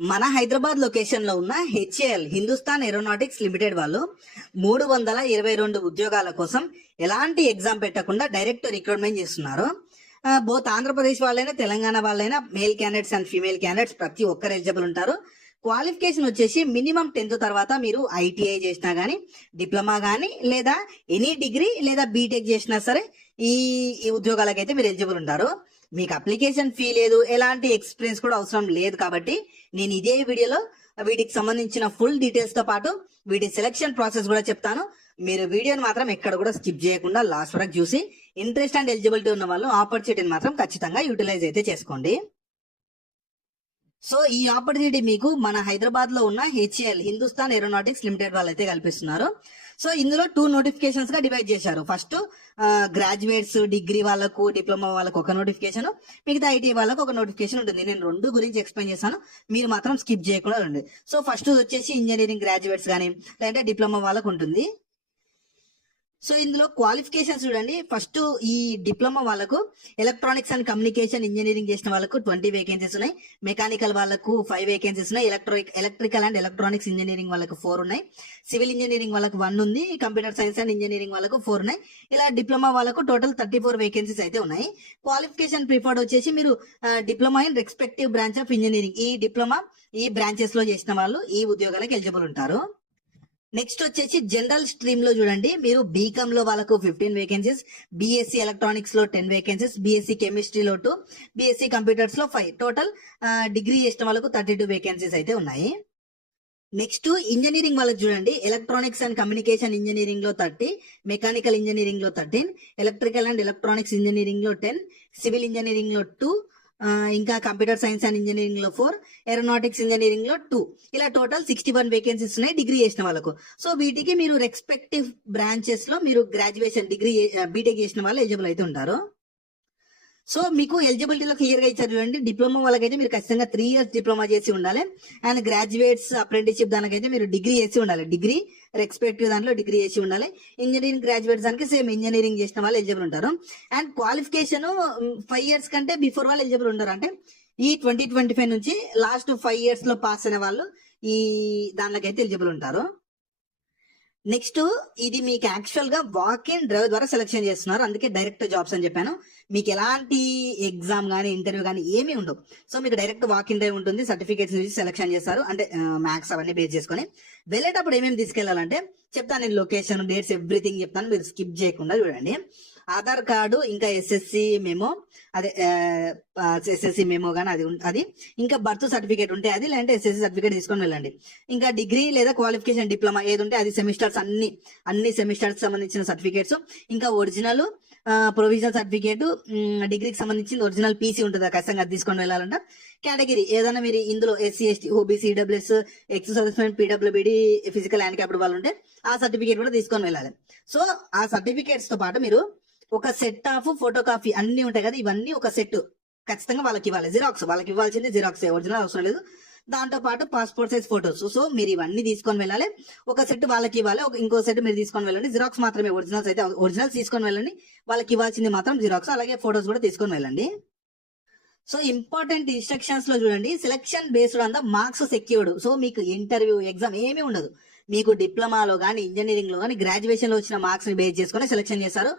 మన హైదరాబాద్ లొకేషన్ లో ఉన్న హెచ్ఏఎల్ హిందుస్థాన్ ఏరోనాటిక్స్ లిమిటెడ్ వాళ్ళు 322 ఉద్యోగాల కోసం ఎలాంటి ఎగ్జామ్ పెట్టకుండా డైరెక్ట్ రిక్రూట్మెంట్ చేస్తున్నారు. బోత్ ఆంధ్రప్రదేశ్ వాళ్ళైనా తెలంగాణ వాళ్ళైనా male candidates and female candidates ప్రతి ఒక్కరు ఎలిజిబుల్ ఉంటారు. క్వాలిఫికేషన్ వచ్చేసి మినిమం 10th తర్వాత మీరు ఐటీఐ చేసినా గానీ, డిప్లొమా గానీ, లేదా ఎనీ డిగ్రీ లేదా బీటెక్ చేసినా సరే ఈ ఉద్యోగాలకైతే మీరు ఎలిజిబుల్ ఉంటారు. మీకు అప్లికేషన్ ఫీ లేదు, ఎలాంటి ఎక్స్పీరియన్స్ కూడా అవసరం లేదు. కాబట్టి నేను ఇదే వీడియోలో వీటికి సంబంధించిన ఫుల్ డీటెయిల్స్ తో పాటు వీటి సెలక్షన్ ప్రాసెస్ కూడా చెప్తాను. మీరు వీడియోని మాత్రం ఎక్కడ కూడా స్కిప్ చేయకుండా లాస్ట్ వరకు చూసి ఇంట్రెస్ట్ అండ్ ఎలిజిబిలిటీ ఉన్న వాళ్ళు ఆపర్చునిటీని మాత్రం ఖచ్చితంగా యూటిలైజ్ అయితే చేసుకోండి. సో ఈ ఆపర్చునిటీ మీకు మన హైదరాబాద్ లో ఉన్న హెచ్ఏఎల్ హిందుస్థాన్ ఏరోనాటిక్స్ లిమిటెడ్ వాళ్ళు అయితే కల్పిస్తున్నారు. సో ఇందులో 2 నోటిఫికేషన్స్ గా డివైడ్ చేశారు. ఫస్ట్ గ్రాడ్యుయేట్స్ డిగ్రీ వాళ్ళకు, డిప్లొమా వాళ్ళకు ఒక నోటిఫికేషన్, మిగతా ఐటీ వాళ్ళకు ఒక నోటిఫికేషన్ ఉంటుంది. నేను 2 గురించి ఎక్స్ప్లెయిన్ చేస్తాను, మీరు మాత్రం స్కిప్ చేయకుండా రండి. సో ఫస్ట్ వచ్చేసి ఇంజనీరింగ్ గ్రాడ్యుయేట్స్ కానీ లేదంటే డిప్లొమా వాళ్ళకు ఉంటుంది. సో ఇందులో క్వాలిఫికేషన్స్ చూడండి. ఫస్ట్ ఈ డిప్లొమా వాళ్ళకు ఎలక్ట్రానిక్స్ అండ్ కమ్యూనికేషన్ ఇంజనీరింగ్ చేసిన వాళ్ళకు 20 వేకెన్సీస్ ఉన్నాయి. మెకానికల్ వాళ్ళకు 5 వేకెన్సీస్ ఉన్నాయి. ఎలక్ట్రికల్ అండ్ ఎలక్ట్రానిక్స్ ఇంజనీరింగ్ వాళ్ళకు 4 ఉన్నాయి. సివిల్ ఇంజనీరింగ్ వాళ్ళకు 1 ఉంది. కంప్యూటర్ సైన్స్ అండ్ ఇంజనీరింగ్ వాళ్ళకు 4 ఉన్నాయి. ఇలా డిప్లొమా వాళ్ళకు టోటల్ 34 వేకెన్సీస్ అయితే ఉన్నాయి. క్వాలిఫికేషన్ ప్రిఫర్డ్ వచ్చేసి మీరు diploma in respective branch of engineering, ఈ డిప్లొమా ఈ బ్రాంచెస్ లో చేసిన వాళ్ళు ఈ ఉద్యోగాలకు ఎలిజిబుల్ ఉంటారు. నెక్స్ట్ వచ్చేసి జనరల్ స్ట్రీమ్ లో చూడండి, మీరు బీకామ్ లో వాళ్ళకు 15 వేకెన్సీస్, బీఎస్సీ ఎలక్ట్రానిక్స్ లో 10 వేకెన్సీస్, బీఎస్సీ కెమిస్ట్రీలో 2, బీఎస్సీ కంప్యూటర్స్ లో 5, టోటల్ డిగ్రీ చేసిన వాళ్ళకు 32 వేకెన్సీస్ అయితే ఉన్నాయి. నెక్స్ట్ ఇంజనీరింగ్ వాళ్ళకి చూడండి, ఎలక్ట్రానిక్స్ అండ్ కమ్యూనికేషన్ ఇంజనీరింగ్ లో 30, మెకానికల్ ఇంజనీరింగ్ లో 13, ఎలక్ట్రికల్ అండ్ ఎలక్ట్రానిక్స్ ఇంజనీరింగ్ లో 10, సివిల్ ఇంజనీరింగ్ లో 2, ఇంకా కంప్యూటర్ సైన్స్ అండ్ ఇంజనీరింగ్ లో 4, ఏరోనాటిక్స్ ఇంజనీరింగ్ లో 2, ఇలా టోటల్ 61 వేకెన్సీస్ ఉన్నాయి డిగ్రీ చేసిన వాళ్ళకు. సో వీటికి మీరు రెస్పెక్టివ్ బ్రాంచెస్ లో మీరు గ్రాడ్యుయేషన్ డిగ్రీ బీటెక్ చేసిన వాళ్ళు ఎలిజిబుల్ అయితే ఉంటారు. సో మీకు ఎలిజిబిలిటీలో క్లియర్ గా ఇచ్చారు చూడండి. డిప్లొమా వాళ్ళకైతే మీరు ఖచ్చితంగా 3 years డిప్లొమా చేసి ఉండాలి. అండ్ గ్రాడ్యుయేట్స్ అప్రెంటిస్షిప్ దానికైతే మీరు డిగ్రీ చేసి ఉండాలి. డిగ్రీ రెస్పెక్టివ్ దాంట్లో డిగ్రీ చేసి ఉండాలి. ఇంజనీరింగ్ గ్రాడ్యుయేట్స్ దానికి సేమ్ ఇంజనీరింగ్ చేసిన వాళ్ళు ఎలిజిబుల్ ఉంటారు. అండ్ క్వాలిఫికేషన్ 5 years కంటే బిఫోర్ వాళ్ళు ఎలిజిబుల్ ఉంటారు. అంటే ఈ 2025 నుంచి లాస్ట్ 5 years లో పాస్ అయిన వాళ్ళు ఈ దానికైతే ఎలిజిబుల్ ఉంటారు. నెక్స్ట్ ఇది మీకు యాక్చువల్ గా వాక్ ఇన్ డ్రైవ్ ద్వారా సెలెక్షన్ చేస్తున్నారు, అందుకే డైరెక్ట్ జాబ్స్ అని చెప్పాను. మీకు ఎలాంటి ఎగ్జామ్ గానీ ఇంటర్వ్యూ గానీ ఏమీ ఉండవు. సో మీకు డైరెక్ట్ వాక్ ఇన్ డ్రైవ్ ఉంటుంది. సర్టిఫికేట్స్ నుంచి సెలెక్షన్ చేస్తారు, అంటే మ్యాథ్స్ అవన్నీ బేస్ చేసుకొని. వెళ్ళేటప్పుడు ఏమేమి తీసుకెళ్లాలంటే చెప్తాను నేను, లొకేషన్, డేట్స్, ఎవ్రీథింగ్ చెప్తాను, మీరు స్కిప్ చేయకుండా చూడండి. ఆధార్ కార్డు, ఇంకా ఎస్ఎస్సి మెమో, అదే ఎస్ఎస్సి మెమో గానీ అది ఇంకా బర్త్ సర్టిఫికేట్ ఉంటే అది, లేదంటే ఎస్ఎస్సి సర్టిఫికేట్ తీసుకొని వెళ్ళండి. ఇంకా డిగ్రీ లేదా క్వాలిఫికేషన్ డిప్లొమా ఏది ఉంటే అది, సెమిస్టర్స్ అన్ని సెమిస్టర్స్ సంబంధించిన సర్టిఫికేట్స్, ఇంకా ఒరిజినల్ ప్రొవిజనల్ సర్టిఫికేట్, డిగ్రీకి సంబంధించిన ఒరిజినల్ పీసీ ఉంటుంది ఖచ్చితంగా అది తీసుకొని వెళ్ళాలంట. కేటగిరీ ఏదైనా మీరు ఇందులో SC, ST, OBC, EWS, ex servicemen, పీడబ్ల్యూబీడీ, ఫిజికల్ హ్యాండిక్యాప్డ్ వాళ్ళు ఉంటే ఆ సర్టిఫికేట్ కూడా తీసుకొని వెళ్ళాలి. సో ఆ సర్టిఫికేట్స్ తో పాటు మీరు ఒక సెట్ ఆఫ్ ఫోటో కాపీ అన్ని ఉంటాయి కదా, ఇవన్నీ ఒక సెట్ ఖచ్చితంగా వాళ్ళకి ఇవ్వాలి. జిరాక్స్ వాళ్ళకి ఇవ్వాల్సింది జిరాక్స్, ఒరిజినల్ అవసరం లేదు. దాంతో పాటు పాస్పోర్ట్ సైజ్ ఫోటోస్. సో మీరు ఇవన్నీ తీసుకొని వెళ్ళాలి. ఒక సెట్ వాళ్ళకి ఇవ్వాలి, ఇంకో సెట్ మీరు తీసుకొని వెళ్ళండి. జిరాక్స్ మాత్రమే, ఒరిజినల్స్ అయితే ఒరిజినల్స్ తీసుకొని వెళ్ళండి, వాళ్ళకి ఇవ్వాల్సింది మాత్రం జిరాక్స్. అలాగే ఫోటోస్ కూడా తీసుకొని వెళ్ళండి. సో ఇంపార్టెంట్ ఇన్స్ట్రక్షన్స్ లో చూడండి, selection based on the marks secured. So మీకు ఇంటర్వ్యూ ఎగ్జామ్ ఏమీ ఉండదు. మీకు డిప్లొమాలో కానీ ఇంజనీరింగ్ లో కానీ గ్రాడ్యుయేషన్ లో వచ్చిన మార్క్స్ ని బేస్ చేసుకుని సెలక్షన్ చేస్తారు.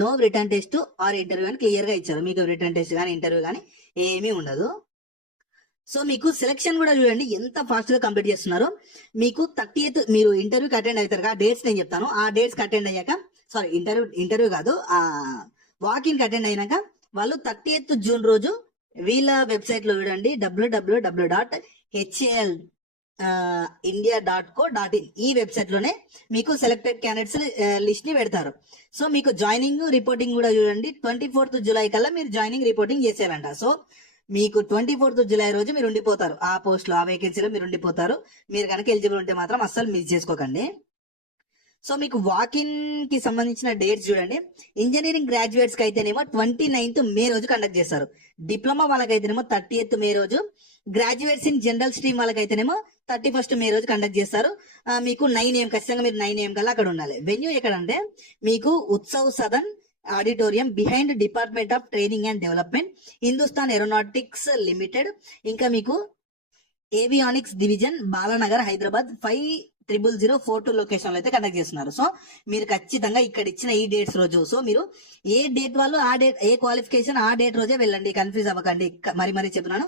No written test or interview అని క్లియర్ గా ఇచ్చారు. మీకు రిటర్న్ టెస్ట్ కానీ ఇంటర్వ్యూ కానీ ఏమీ ఉండదు. సో మీకు సెలక్షన్ కూడా చూడండి ఎంత ఫాస్ట్ గా కంప్లీట్ చేస్తున్నారు. మీకు 30th మీరు ఇంటర్వ్యూకి అటెండ్ అవుతారు కదా, డేట్స్ నేను చెప్తాను. ఆ డేట్స్ కి అటెండ్ అయ్యాక, సారీ ఇంటర్వ్యూ కాదు, ఆ వాకింగ్ కి అటెండ్ అయినాక వాళ్ళు 30th June రోజు వీళ్ళ వెబ్సైట్ లో చూడండి, www.hl.india.co.in ఈ వెబ్సైట్ లోనే మీకు సెలెక్టెడ్ క్యాండిడేట్స్ లిస్ట్ ని పెడతారు. సో మీకు జాయినింగ్ రిపోర్టింగ్ కూడా చూడండి 24th July కల్లా మీరు జాయినింగ్ రిపోర్టింగ్ చేసేయాలంట. సో మీకు 24th July రోజు మీరు ఉండిపోతారు ఆ పోస్ట్ లో, ఆ వేకెన్సీలో మీరు ఉండిపోతారు. మీరు కనుక ఎలిజిబుల్ ఉంటే మాత్రం అస్సలు మిస్ చేసుకోకండి. సో మీకు వాకిన్ కి సంబంధించిన డేట్స్ చూడండి. ఇంజనీరింగ్ గ్రాడ్యుయేట్స్ కి అయితేనేమో 29th May రోజు కండక్ట్ చేస్తారు. డిప్లొమా వాళ్ళకైతేనేమో 30th May రోజు, గ్రాడ్యుయేట్స్ ఇన్ జనరల్ స్ట్రీమ్ వాళ్ళకైతేనేమో 31st May రోజు కండక్ట్ చేస్తారు. మీకు 9 AM ఖచ్చితంగా మీరు 9 AM కల్లా అక్కడ ఉండాలి. వెన్యూ ఎక్కడంటే మీకు Utsav Sadan auditorium behind department of training and development, Hindustan aeronautics limited. ఇంకా మీకు avionics division Balanagar Hyderabad 500042 location లో అయితే కండక్ట్ చేస్తున్నారు. సో మీరు ఖచ్చితంగా ఇక్కడ ఇచ్చిన ఈ డేట్స్ రోజు, సో మీరు ఏ డేట్ వాళ్ళు ఆ డేట్, ఏ క్వాలిఫికేషన్ ఆ డేట్ రోజే వెళ్ళండి, కన్ఫ్యూజ్ అవ్వకండి. మరి చెప్తున్నాను.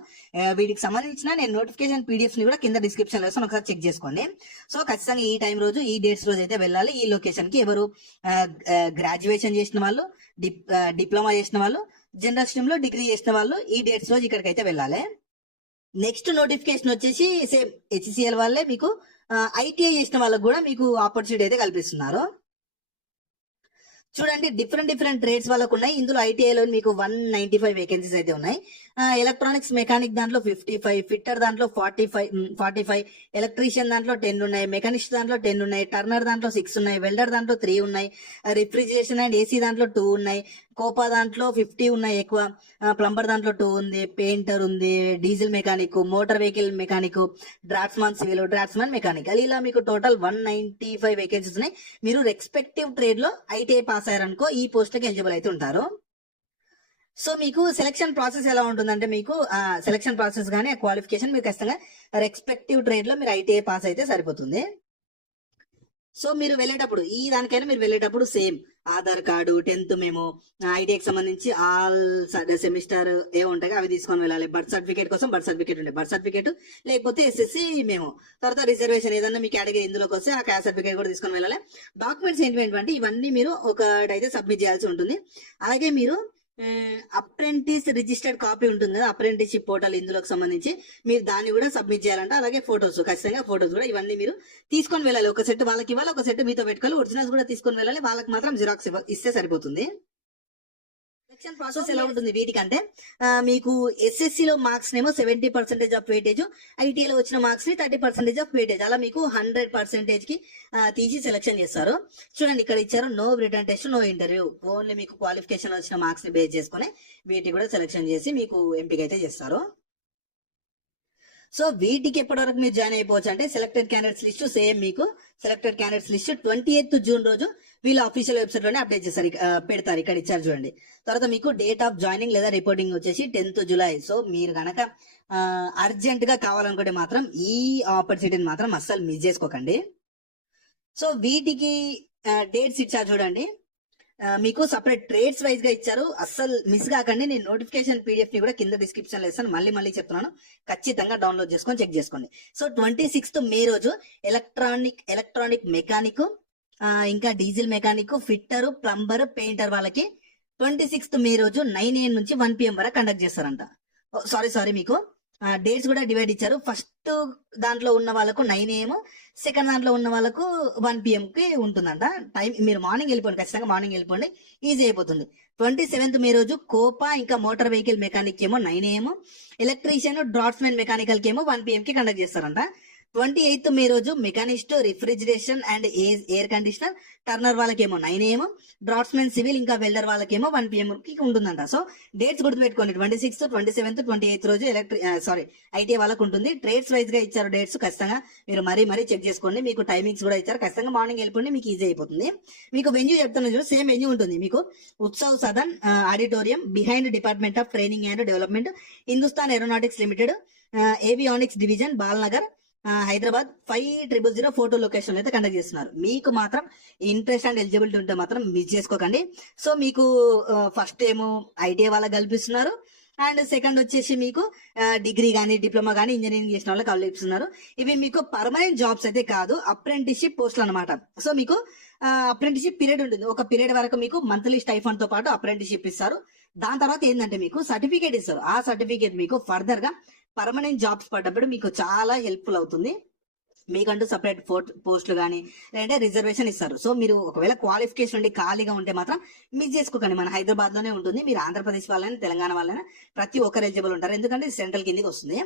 వీటికి సంబంధించిన నేను నోటిఫికేషన్ పీడిఎఫ్ ని కూడా కింద డిస్క్రిప్షన్ లో ఒకసారి చెక్ చేసుకోండి. సో ఖచ్చితంగా ఈ టైం రోజు ఈ డేట్స్ రోజు అయితే వెళ్ళాలి ఈ లొకేషన్ కి. ఎవరు గ్రాడ్యుయేషన్ చేసిన వాళ్ళు, డిప్లొమా చేసిన వాళ్ళు, జనరల్ స్ట్రీమ్ లో డిగ్రీ చేసిన వాళ్ళు ఈ డేట్స్ రోజు ఇక్కడికి అయితే వెళ్ళాలి. నెక్స్ట్ నోటిఫికేషన్ వచ్చేసి సేమ్ హెచ్సిఎల్ వాళ్ళే మీకు ఐటీఐ చేసిన వాళ్ళకు కూడా మీకు ఆపర్చునిటీ అయితే కల్పిస్తున్నారు. చూడండి, డిఫరెంట్ ట్రేడ్స్ వాళ్ళకు ఉన్నాయి. ఇందులో ఐటీఐలో మీకు 195 వేకెన్సీస్ అయితే ఉన్నాయి. ఎలక్ట్రానిక్స్ మెకానిక్ దాంట్లో 55, ఫిట్టర్ దాంట్లో 45, ఎలక్ట్రీషియన్ దాంట్లో 10 ఉన్నాయి, మెకానిస్ట్ దాంట్లో 10 ఉన్నాయి, టర్నర్ దాంట్లో 6 ఉన్నాయి, వెల్డర్ దాంట్లో 3 ఉన్నాయి, రిఫ్రిజిరేషన్ అండ్ ఏసీ దాంట్లో 2 ఉన్నాయి, కోపా దాంట్లో 50 ఉన్నాయి ఎక్కువ, ప్లంబర్ దాంట్లో 2 ఉంది, పెయింటర్ ఉంది, diesel mechanic, motor vehicle mechanic, draftsman civil, draftsman mechanical, ఇలా మీకు టోటల్ 195 వేకెన్సీస్ ఉన్నాయి. మీరు రెస్పెక్టివ్ ట్రేడ్ లో ఐటీఐ పాస్ అయ్యారనుకో ఈ పోస్ట్ కి ఎలిజిబుల్ అయితే ఉంటారు. సో మీకు సెలక్షన్ ప్రాసెస్ ఎలా ఉంటుందంటే, మీకు సెలక్షన్ ప్రాసెస్ గానీ క్వాలిఫికేషన్ మీరు ఖచ్చితంగా రెస్పెక్టివ్ ట్రేడ్ లో మీరు ఐటీఐ పాస్ అయితే సరిపోతుంది. సో మీరు వెళ్ళేటప్పుడు ఈ దానికైనా మీరు వెళ్ళేటప్పుడు సేమ్ ఆధార్ కార్డు, 10th మేము, ఐటీఐకి సంబంధించి ఆల్ సెమిస్టర్ ఏ ఉంటాయి అవి తీసుకొని వెళ్ళాలి. బర్త్ సర్టిఫికేట్ కోసం బర్త్ సర్టిఫికేట్ ఉండే బర్త్ సర్టిఫికేట్, లేకపోతే ఎస్ఎస్సి మేము, తర్వాత రిజర్వేషన్ ఏదన్నా మీ కేటగిరీ ఇందులోకి వస్తే ఆ క్యాస్ట్ సర్టిఫికేట్ కూడా తీసుకొని వెళ్ళాలి. డాక్యుమెంట్స్ ఏంటంటే ఇవన్నీ మీరు ఒకటైతే సబ్మిట్ చేయాల్సి ఉంటుంది. అలాగే మీరు అప్రెంటిస్ రిజిస్టర్డ్ కాపీ ఉంటుంది కదా, అప్రెంటిస్షిప్ పోర్టల్, ఇందులోకి సంబంధించి మీరు దాన్ని కూడా సబ్మిట్ చేయాలంటే. అలాగే ఫొటోస్, ఖచ్చితంగా ఫొటోస్ కూడా ఇవన్నీ మీరు తీసుకొని వెళ్ళాలి. ఒక సెట్ వాళ్ళకి ఇవ్వాలి, ఒక సెట్ మీతో పెట్టుకోవాలి. ఒరిజినల్స్ కూడా తీసుకొని వెళ్ళాలి. వాళ్ళకి మాత్రం జిరాక్స్ ఇస్తే సరిపోతుంది. సెలక్షన్ ప్రాసెస్ ఎలా ఉంటుంది వీటికంటే, మీకు ఎస్ఎస్సి లో మార్క్స్ నేమో 70% ఆఫ్ వెయిటేజ్, ఐటీఐలో వచ్చిన మార్క్స్ ని 30% ఆఫ్ వెయిటేజ్, అలా మీకు 100% కి తీసి సెలక్షన్ చేస్తారు. చూడండి ఇక్కడ ఇచ్చారు, no written test, no interview, only మీకు క్వాలిఫికేషన్ వచ్చిన మార్క్స్ ని బేస్ చేసుకుని వీటికి కూడా సెలక్షన్ చేసి మీకు ఎంపిక అయితే చేస్తారు. సో వీటికి ఎప్పటి వరకు మీరు జాయిన్ అయిపోవచ్చు అంటే, సెలెక్టెడ్ క్యాండిడేట్స్ లిస్ట్ సేమ్ మీకు selected candidates list 28th June రోజు వీళ్ళ అఫీషియల్ వెబ్సైట్ లోనే అప్డేట్ చేస్తారు, పెడతారు. ఇక్కడ ఇచ్చారు చూడండి. తర్వాత మీకు డేట్ ఆఫ్ జాయినింగ్ లేదా రిపోర్టింగ్ వచ్చేసి 10th జూలై. సో మీరు కనుక అర్జెంట్ గా కావాలనుకుంటే మాత్రం ఈ ఆపర్చునిటీని మాత్రం అస్సలు మిస్ చేసుకోకండి. సో వీటికి డేట్స్ ఇచ్చారు చూడండి, మీకు సపరేట్ ట్రేడ్స్ వైజ్ గా ఇచ్చారు. అస్సలు మిస్ కాకండి. నేను నోటిఫికేషన్ పీడిఎఫ్ ని కూడా కింద డిస్క్రిప్షన్ లో ఇస్తాను. మళ్ళీ చెప్తున్నాను, ఖచ్చితంగా డౌన్లోడ్ చేసుకొని చెక్ చేసుకోండి. సో 26th మే రోజు ఎలక్ట్రానిక్ మెకానిక్, ఇంకా diesel mechanic, fitter, plumber, painter వాళ్ళకి 26th మే రోజు 9 AM నుంచి 1 PM వరకు కండక్ట్ చేస్తారంట. సారీ మీకు డేట్స్ కూడా డివైడ్ ఇచ్చారు. ఫస్ట్ దాంట్లో ఉన్న వాళ్ళకు 9 AM, సెకండ్ దాంట్లో ఉన్న వాళ్ళకు 1 PM కి ఉంటుందంట టైం. మీరు మార్నింగ్ వెళ్ళిపోండి, ఖచ్చితంగా మార్నింగ్ వెళ్ళిపోండి, ఈజీ అయిపోతుంది. 27th మే రోజు కోపా ఇంకా మోటార్ వెహికల్ మెకానిక్ ఏమో 9 AM, ఎలక్ట్రీషియన్, డ్రాఫ్ట్స్మెన్ మెకానికల్ కి ఏమో 1 PM కి కండక్ట్ చేస్తారంట. 28th మే రోజు machinist, refrigeration and air conditioner, Turner వాళ్ళకేమో 9 AM, డ్రాఫ్ట్స్మెన్ సివిల్ ఇంకా వెల్డర్ వాళ్ళకేమో 1 PM కి ఉంటుందంట. సో డేట్స్ గుర్తుపెట్టుకోండి, 26th, 27th, 28th రోజు ఐటీఐ వాళ్ళకు ఉంటుంది. ట్రేడ్స్ వైజ్ గా ఇచ్చారు డేట్స్, ఖచ్చితంగా మీరు మరీ చెక్ చేసుకోండి. మీకు టైమింగ్స్ కూడా ఇచ్చారు, ఖచ్చితంగా మార్నింగ్ వెళ్ళిపోండి, మీకు ఈజీ అయిపోతుంది. మీకు వెన్యూ చెప్తున్నా చూడు, సేమ్ వెన్యూ ఉంటుంది మీకు. Utsav Sadan auditorium, behind department of training and development, Hindustan aeronautics limited, avionics division, Balanagar, Hyderabad 500042 location అయితే కండక్ట్ చేస్తున్నారు. మీకు మాత్రం ఇంట్రెస్ట్ అండ్ ఎలిజిబిలిటీ ఉంటే మాత్రం మిస్ చేసుకోకండి. సో మీకు ఫస్ట్ ఏమో ఐటీఐ వాళ్ళకి కల్పిస్తున్నారు, అండ్ సెకండ్ వచ్చేసి మీకు డిగ్రీ కానీ డిప్లొమా కానీ ఇంజనీరింగ్ చేసిన వాళ్ళకి కల్పిస్తున్నారు. ఇవి మీకు పర్మనెంట్ జాబ్స్ అయితే కాదు, అప్రెంటిస్షిప్ పోస్టులు అనమాట. సో మీకు అప్రెంటిస్షిప్ పీరియడ్ ఉంటుంది. ఒక పీరియడ్ వరకు మీకు మంత్లీ స్టైఫండ్ తో పాటు అప్రెంటిస్షిప్ ఇస్తారు. దాని తర్వాత ఏంటంటే మీకు సర్టిఫికేట్ ఇస్తారు. ఆ సర్టిఫికేట్ మీకు ఫర్దర్ గా పర్మనెంట్ జాబ్స్ పడ్డప్పుడు మీకు చాలా హెల్ప్ఫుల్ అవుతుంది. మీకంటూ సపరేట్ పోస్టులు కానీ లేదంటే రిజర్వేషన్ ఇస్తారు. సో మీరు ఒకవేళ క్వాలిఫికేషన్ ఉండి ఖాళీగా ఉంటే మాత్రం మిస్ చేసుకోకండి. మన హైదరాబాద్ లోనే ఉంటుంది. మీరు ఆంధ్రప్రదేశ్ వాళ్ళైనా తెలంగాణ వాళ్ళైనా ప్రతి ఒక్కరు ఎలిజిబుల్ ఉంటారు, ఎందుకంటే సెంట్రల్ కిందికి వస్తుంది.